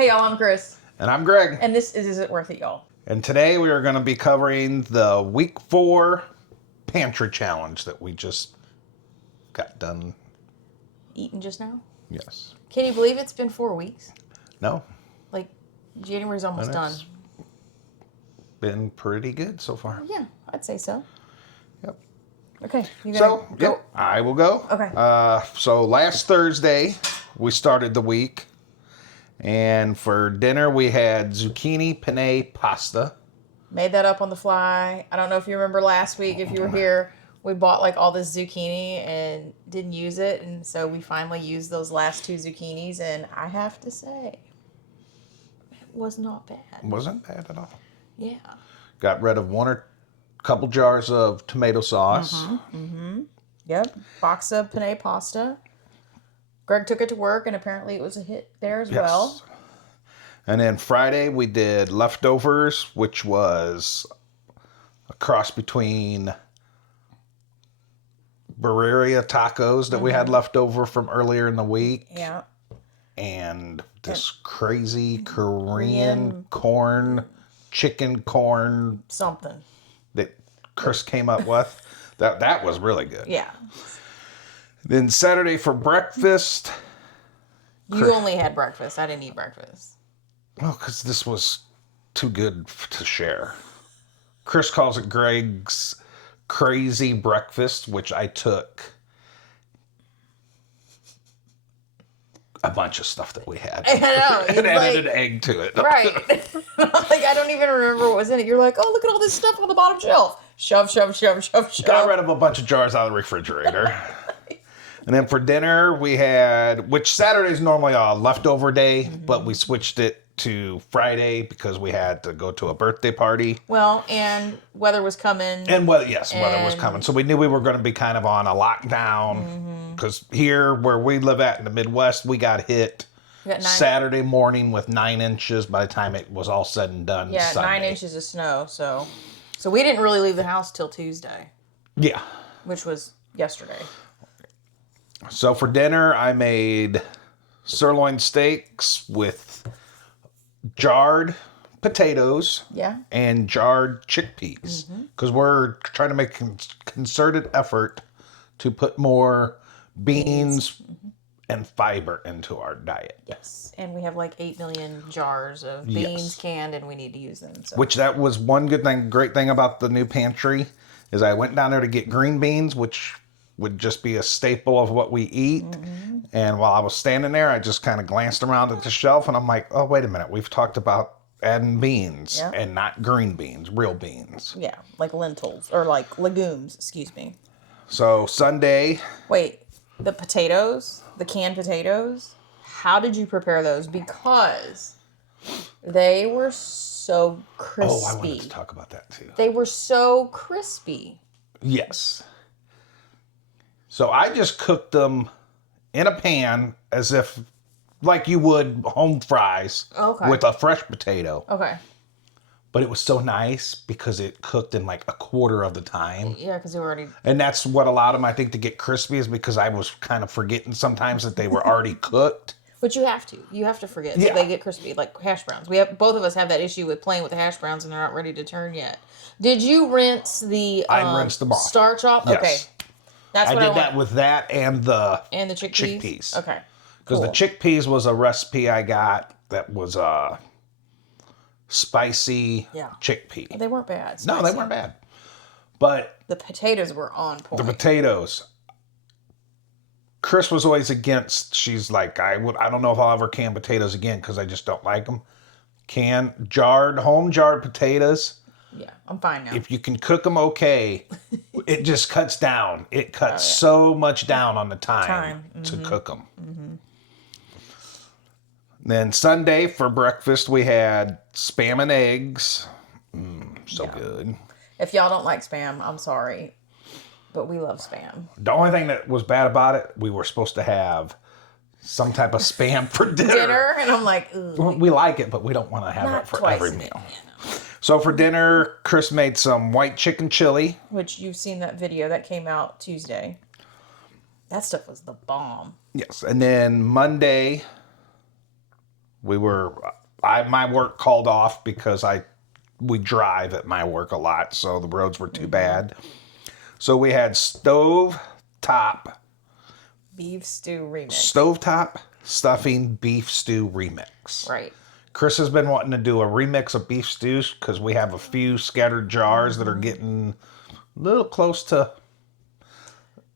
Hey y'all, I'm Chris. And I'm Greg. And this is It Worth It, y'all? And today we are going to be covering the week 4 Pantry challenge that we just got done. Eating just now? Yes. Can you believe it's been 4 weeks? No. Like, January's almost done. Been pretty good so far. Yeah, I'd say so. Yep. Okay, you gonna go? Yep, I will go. Okay. So last Thursday we started the week. And for dinner, we had zucchini penne pasta. Made that up on the fly. I don't know if you remember last week, if you were here, we bought like all this zucchini and didn't use it. And so we finally used those last 2 zucchinis. And I have to say, it was not bad. Wasn't bad at all. Yeah. Got rid of one or couple jars of tomato sauce. Yep. Box of penne pasta. Greg took it to work, and apparently it was a hit there as well. And then Friday, we did leftovers, which was a cross between birria tacos that we had left over from earlier in the week. Yeah. And this crazy Korean corn, chicken corn. Something. That Chris came up with. That was really good. Yeah. Then Saturday for breakfast. You only had breakfast. I didn't eat breakfast. Well, because this was too good to share. Chris calls it Greg's crazy breakfast, which I took a bunch of stuff that we had. I know. And added an egg to it. Right. Like, I don't even remember what was in it. You're like, oh, look at all this stuff on the bottom shelf. Shove, shove, shove, shove, shove. Got rid of a bunch of jars out of the refrigerator. And then for dinner, we had, which Saturday is normally a leftover day, but we switched it to Friday because we had to go to a birthday party. Well, and weather was coming. And weather was coming. So we knew we were going to be kind of on a lockdown. Because here, where we live at in the Midwest, we got hit Saturday morning with 9 inches by the time it was all said and done. Yeah, Sunday. 9 inches of snow. So we didn't really leave the house till Tuesday. Yeah. Which was yesterday. So for dinner, I made sirloin steaks with jarred potatoes and jarred chickpeas. Because we're trying to make a concerted effort to put more beans and fiber into our diet. Yes. And we have like 8 million jars of beans canned, and we need to use them. So. Which that was one great thing about the new pantry, is I went down there to get green beans, which would just be a staple of what we eat. And while I was standing there, I just kind of glanced around at the shelf and I'm like, oh, wait a minute. We've talked about adding beans and not green beans, real beans. Yeah, like lentils or like legumes, excuse me. So Sunday. Wait, the potatoes, the canned potatoes, how did you prepare those? Because they were so crispy. Oh, I wanted to talk about that too. They were so crispy. Yes. So I just cooked them in a pan as if, like you would home fries with a fresh potato. Okay. But it was so nice because it cooked in like a quarter of the time. Yeah, because they were already... And that's what allowed them, I think, to get crispy, is because I was kind of forgetting sometimes that they were already cooked. But you have to. You have to forget. So they get crispy, like hash browns. Both of us have that issue with playing with the hash browns and they're not ready to turn yet. Did you rinse the I rinsed them off. Starch off? Yes. Okay. That's I what did that with that and the chickpeas? Okay. Because the chickpeas was a recipe I got that was a spicy chickpea. They weren't bad. No, they weren't bad. But the potatoes were on point. The potatoes. Chris was always against. She's like, I don't know if I'll ever can potatoes again because I just don't like them. Home jarred potatoes. Yeah, I'm fine now. If you can cook them okay, it just cuts down. It cuts so much down on the time to cook them. Then Sunday for breakfast, we had Spam and eggs. So good. If y'all don't like Spam, I'm sorry. But we love Spam. The only thing that was bad about it, we were supposed to have some type of Spam for dinner. And I'm like, ooh. We like it, but we don't want to have it for every meal. You know. So for dinner, Chris made some white chicken chili. Which you've seen that video that came out Tuesday. That stuff was the bomb. Yes. And then Monday, My work called off because we drive at my work a lot, so the roads were too bad. So we had stovetop beef stew remix. Stovetop stuffing beef stew remix. Right. Chris has been wanting to do a remix of beef stews because we have a few scattered jars that are getting a little close to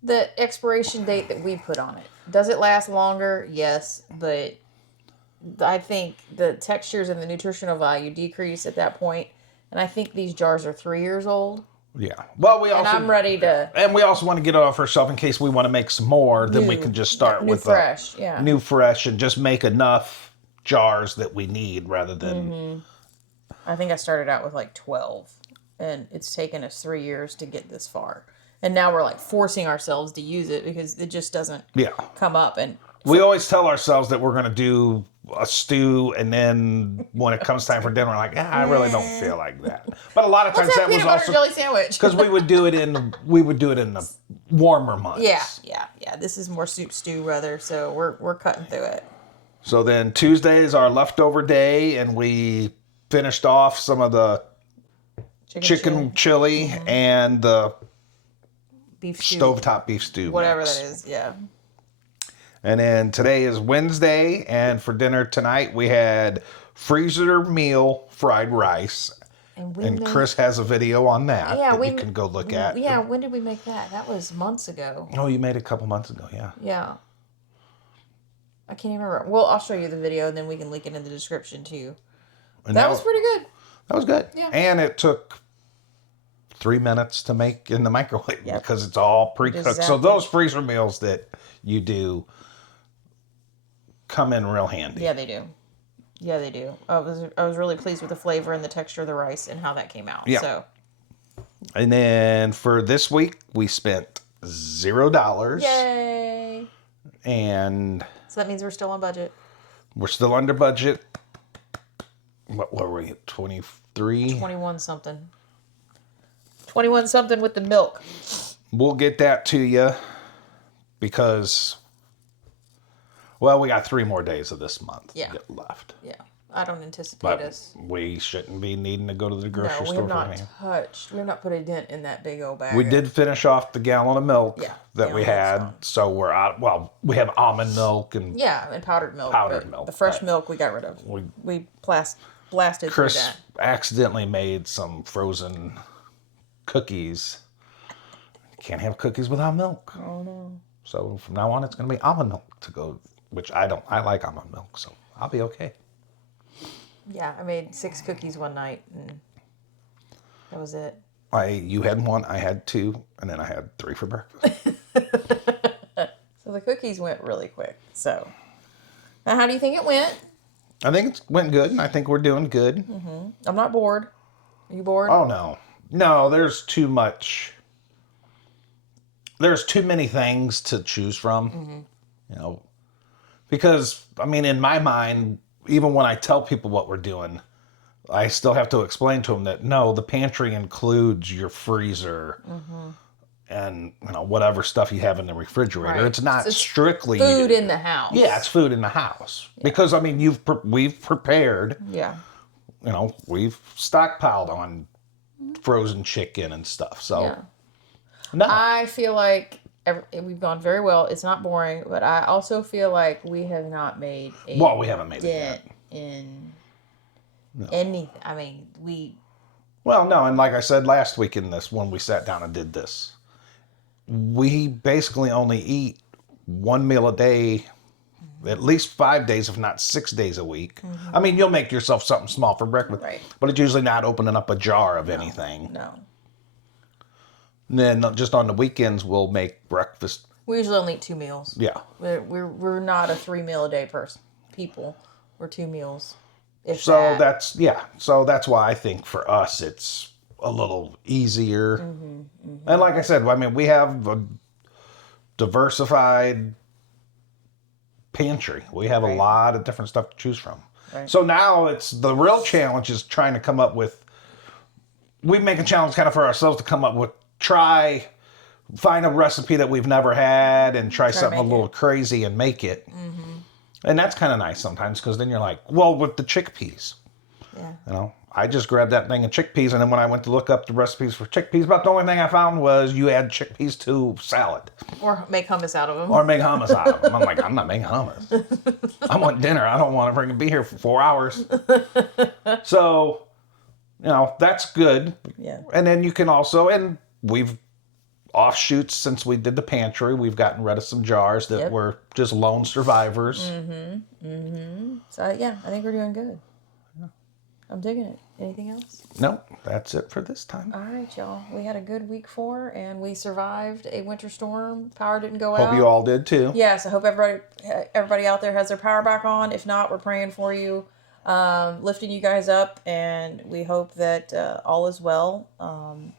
the expiration date that we put on it. Does it last longer? Yes, but I think the textures and the nutritional value decrease at that point. And I think these jars are 3 years old. Yeah. Well, I'm ready to. And we also want to get it off ourselves in case we want to make some more. Then we can just start with fresh, new fresh, and just make enough jars that we need rather than. I think I started out with like 12, and it's taken us 3 years to get this far. And now we're like forcing ourselves to use it because it just doesn't come up. And we always tell ourselves that we're going to do a stew, and then when it comes time for dinner, we're like, I really don't feel like that. But a lot of times that was also jelly sandwich because we would do it in the warmer months. Yeah. This is more soup stew rather, so we're cutting through it. So then Tuesday is our leftover day, and we finished off some of the chicken chili and the beef stew. Stovetop beef stew. Whatever mix. that is, yeah. And then today is Wednesday, and for dinner tonight we had freezer meal fried rice. And Chris has a video on that that you can go look at. Yeah, when did we make that? That was months ago. Oh, you made it a couple months ago, yeah. Yeah. I can't even remember. Well, I'll show you the video, and then we can link it in the description too. And that was pretty good. That was good. Yeah. And it took 3 minutes to make in the microwave because it's all pre-cooked. Exactly. So those freezer meals that you do come in real handy. Yeah, they do. Yeah, they do. I was really pleased with the flavor and the texture of the rice and how that came out. Yeah. So. And then for this week, we spent $0. Yay! And so that means we're still on budget. We're still under budget. What were we at? 23? 21 something. 21 something with the milk. We'll get that to you because, well, we got 3 more days of this month left. Yeah. I don't anticipate us. We shouldn't be needing to go to the grocery store. We have not put a dent in that big old bag. We did finish off the gallon of milk that we had. So we're out. Well, we have almond milk and powdered milk. milk. The fresh milk we got rid of. We blasted Chris through that. Accidentally made some frozen cookies. Can't have cookies without milk. Oh no. So from now on it's going to be almond milk to go, which I like almond milk, so I'll be okay. Yeah, I made 6 cookies one night and that was it. You had 1, I had 2, and then I had 3 for breakfast. So the cookies went really quick. So now how do you think it went? I think it went good, and I think we're doing good. Mm-hmm. I'm not bored. Are you bored? Oh, no. No, there's too much. There's too many things to choose from, because, I mean, in my mind, even when I tell people what we're doing, I still have to explain to them that, no, the pantry includes your freezer and, whatever stuff you have in the refrigerator. Right. It's not strictly food in the house. Yeah, it's food in the house. Yeah. Because, I mean, we've prepared. Yeah. We've stockpiled on frozen chicken and stuff. So, no. I feel like we've gone very well. It's not boring, but I also feel like we have not made we haven't made dent in anything. I mean, Well, no, and like I said last week when we sat down and did this, we basically only eat 1 meal a day, at least 5 days, if not 6 days a week. I mean, you'll make yourself something small for breakfast, but it's usually not opening up a jar of anything. No. And then just on the weekends, we'll make breakfast. We usually only eat 2 meals. Yeah. We're not a 3 meal a day people. We're 2 meals. So that's why I think for us it's a little easier. And like I said, I mean, we have a diversified pantry. We have a lot of different stuff to choose from. Right. So now the real challenge is trying to come up with. We make a challenge kind of for ourselves to come up with. Find a recipe that we've never had and try something a little crazy and make it. And that's kind of nice sometimes because then you're like, well, with the chickpeas. Yeah. You know, I just grabbed that thing of chickpeas, and then when I went to look up the recipes for chickpeas, about the only thing I found was you add chickpeas to salad. Or make hummus out of them. Or make hummus out of them. I'm like, I'm not making hummus. I want dinner. I don't want to freaking be here for 4 hours. So, you know, that's good. Yeah. And then you can also, and we've offshoots since we did the pantry, we've gotten rid of some jars that were just lone survivors. So, yeah, I think we're doing good. I'm digging it. Anything else? No, that's it for this time. All right, y'all. We had a good week 4, and we survived a winter storm. Power didn't go out. Hope you all did too. Yes, I hope everybody out there has their power back on. If not, we're praying for you, lifting you guys up, and we hope that all is well.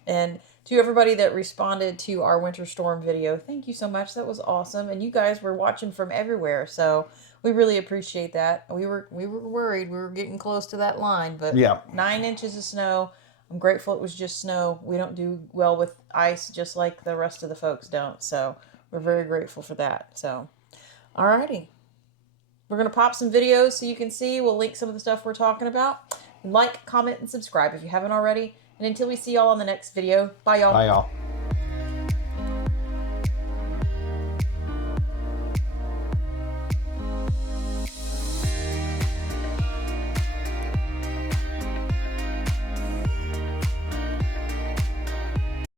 And to everybody that responded to our winter storm video, thank you so much. That was awesome, and you guys were watching from everywhere, so we really appreciate that. We were worried we were getting close to that line, but 9 inches of snow. I'm grateful it was just snow. We don't do well with ice, just like the rest of the folks don't. So we're very grateful for that. So, alrighty, we're gonna pop some videos so you can see. We'll link some of the stuff we're talking about. Like, comment, and subscribe if you haven't already. And until we see y'all on the next video, bye y'all. Bye y'all.